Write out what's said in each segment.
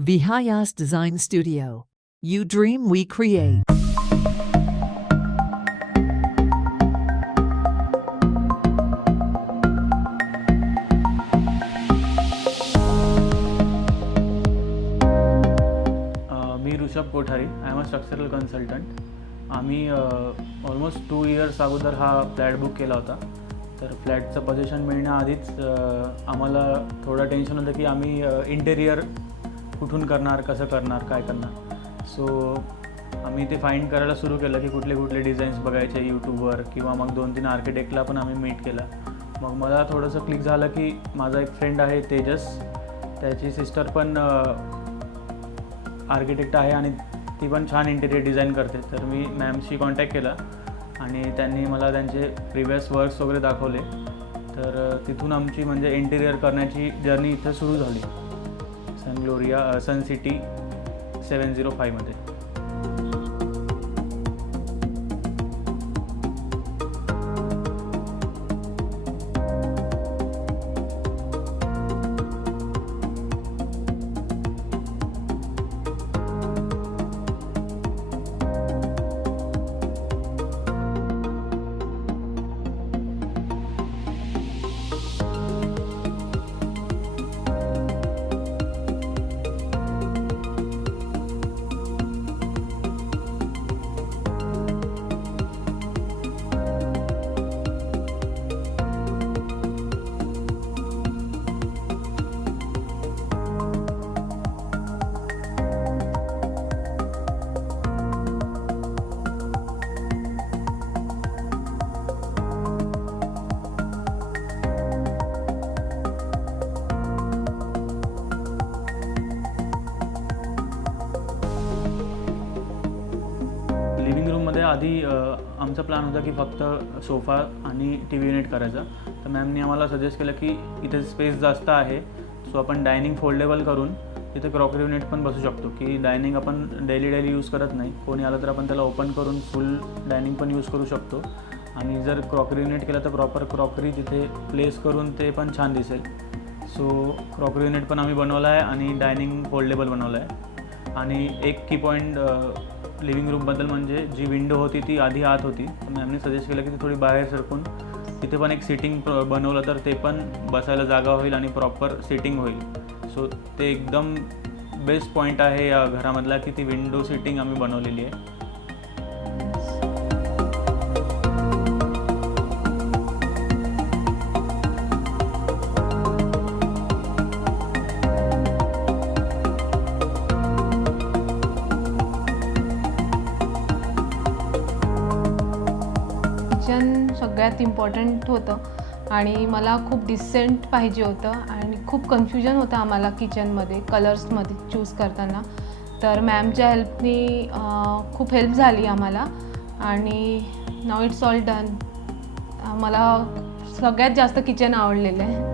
Vihayas Design Studio. You dream, we create. Me Rishabh Kothari. I am a structural consultant. आम्ही almost 2 years अगोदर हा flat book केला होता. तर फ्लॅटचं पोझिशन मिळण्याआधीच आम्हाला थोडं टेन्शन होतं की आम्ही इंटेरियर कुठून करणार, कसं करणार, काय करणार. सो आम्ही ते फाइंड करायला सुरू केलं की कुठले कुठले डिझाईन्स बघायचे यूट्यूबवर, किंवा मग 2-3 आर्किटेक्टला पण आम्ही मीट केलं. मग मला थोडंसं क्लिक झालं की माझा एक फ्रेंड आहे तेजस, त्याची सिस्टर पण आर्किटेक्ट आहे आणि ती पण छान इंटेरियर डिझाईन करते. तर मी मॅमशी कॉन्टॅक्ट केला आणि त्यांनी मला त्यांचे प्रिव्हियस वर्क्स वगैरे दाखवले. तर तिथून आमची म्हणजे इंटेरियर करण्याची जर्नी इथं सुरू झाली, सन सिटी 705 मध्ये. लिव्हिंग रूममध्ये आधी आमचा प्लॅन होता की फक्त सोफा आणि टी व्ही युनिट करायचा. तर मॅमनी आम्हाला सजेस्ट केलं की इथे स्पेस जास्त आहे, सो आपण डायनिंग फोल्डेबल करून तिथे क्रॉकरी युनिट पण बसू शकतो. की डायनिंग आपण डेली यूज करत नाही, कोणी आलं तर आपण त्याला ओपन करून फुल डायनिंग पण यूज करू शकतो. आणि जर क्रॉकरी युनिट केलं तर प्रॉपर क्रॉकरी तिथे प्लेस करून ते पण छान दिसेल. सो क्रॉकरी युनिट पण आम्ही बनवलं आहे आणि डायनिंग फोल्डेबल बनवलं आहे. आणि एक की पॉईंट लिव्हिंग रूमबद्दल म्हणजे जी विंडो होती ती आधी आत होती. तर मॅमने सजेस्ट केलं की ती थोडी बाहेर सरकून तिथे पण एक सिटिंग बनवलं तर ते पण बसायला जागा होईल आणि प्रॉपर सिटिंग होईल. सो ते एकदम बेस्ट पॉईंट आहे या घरामधला की ती विंडो सिटिंग आम्ही बनवलेली आहे. किचन सगळ्यात इम्पॉर्टंट होतं आणि मला खूप डिसेंट पाहिजे होतं आणि खूप कन्फ्युजन होतं आम्हाला किचनमध्ये कलर्समध्ये चूज करताना. तर मॅमच्या हेल्पनी खूप हेल्प झाली आम्हाला आणि नाव इट्स ऑल डन. मला सगळ्यात जास्त किचन आवडलेलं आहे.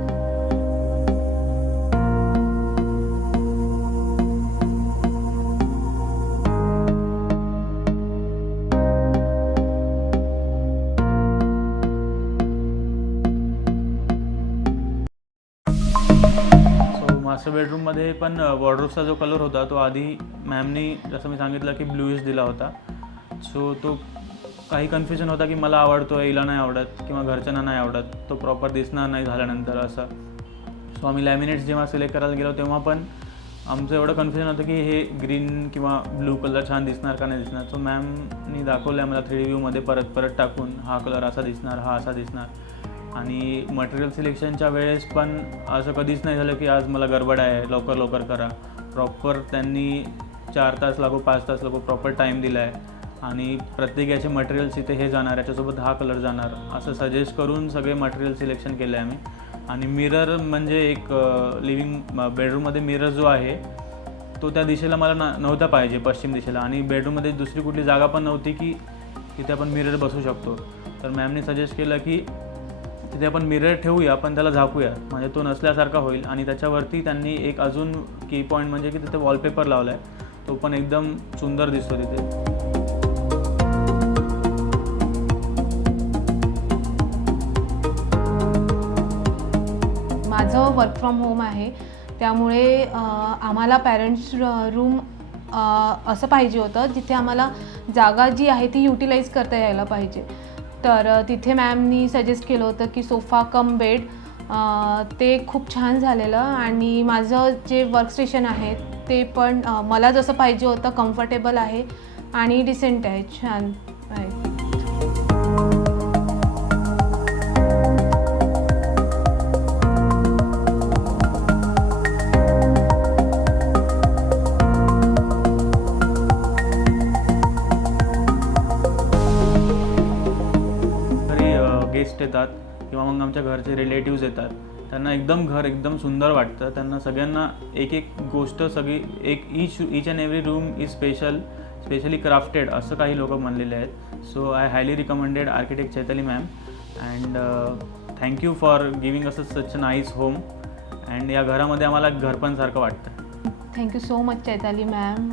मास्टर बेडरूममध्ये पण वॉर्डरोबचा जो कलर होता तो आधी मॅमनी जसं मी सांगितलं की ब्लूइश दिला होता. सो तो काही कन्फ्युजन होता की मला आवडतो, हिला नाही आवडत किंवा घरच्यांना नाही आवडत, तो प्रॉपर दिसणार नाही झाल्यानंतर असं. सो आम्ही लॅमिनेट्स जेव्हा सिलेक्ट करायला गेलो तेव्हा पण आमचं एवढं कन्फ्युजन होतं की हे ग्रीन किंवा ब्लू कलर छान दिसणार का नाही दिसणार. सो मॅमनी दाखवलं आहे मला 3D व्ह्यूमध्ये परत टाकून हा कलर असा दिसणार, हा असा दिसणार. आणि मटेरियल सिलेक्शनच्या वेळेस पण असं कधीच नाही झालं की आज मला गडबड आहे, लवकर करा. प्रॉपर त्यांनी 4 तास लागो 5 तास लागो प्रॉपर टाईम दिला आहे. आणि प्रत्येक याचे मटेरियल्स इथे हे जाणार, याच्यासोबत हा कलर जाणार असं सजेस्ट करून सगळे मटेरियल सिलेक्शन केलं आहे आम्ही. आणि मिरर म्हणजे एक लिव्हिंग बेडरूममध्ये मिरर जो आहे तो त्या दिशेला मला नव्हता पाहिजे, पश्चिम दिशेला. आणि बेडरूममध्ये दुसरी कुठली जागा पण नव्हती की तिथे आपण मिरर बसू शकतो. तर मॅमने सजेस्ट केलं की तिथे आपण मिरर ठेवूया पण त्याला झाकूया, म्हणजे तो नसल्यासारखा होईल. आणि त्याच्यावरती त्यांनी एक अजून की पॉईंट म्हणजे की तिथे वॉलपेपर लावला आहे, तो पण एकदम सुंदर दिसतो तिथे. माझं वर्क फ्रॉम होम आहे त्यामुळे आम्हाला पॅरेंट्स रूम असं पाहिजे होतं जिथे आम्हाला जागा जी आहे ती युटिलाइज करता यायला पाहिजे. तर तिथे मॅमनी सजेस्ट केलं होतं की सोफा कम बेड. ते खूप छान झालेलं आणि माझं जे वर्कस्टेशन आहे ते पण मला जसं पाहिजे होतं कम्फर्टेबल आहे आणि डिसेंट आहे, छान आहे. गेस्ट येतात किंवा मग आमच्या घरचे रिलेटिव्ज येतात, त्यांना घर एकदम सुंदर वाटतं. त्यांना सगळ्यांना एक एक गोष्ट सगळी each and every room is specially crafted असं काही लोक म्हणलेले आहेत. So I highly recommended architect Chaitali ma'am and thank you for giving us such nice home. And या घरामध्ये आम्हाला घरपण सारखं वाटतं. Thank you so much Chaitali ma'am,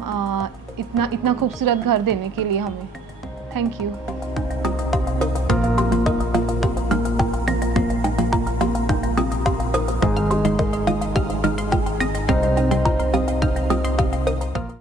इतना खूबसूरत घर देने के लिए हमें. Thank you.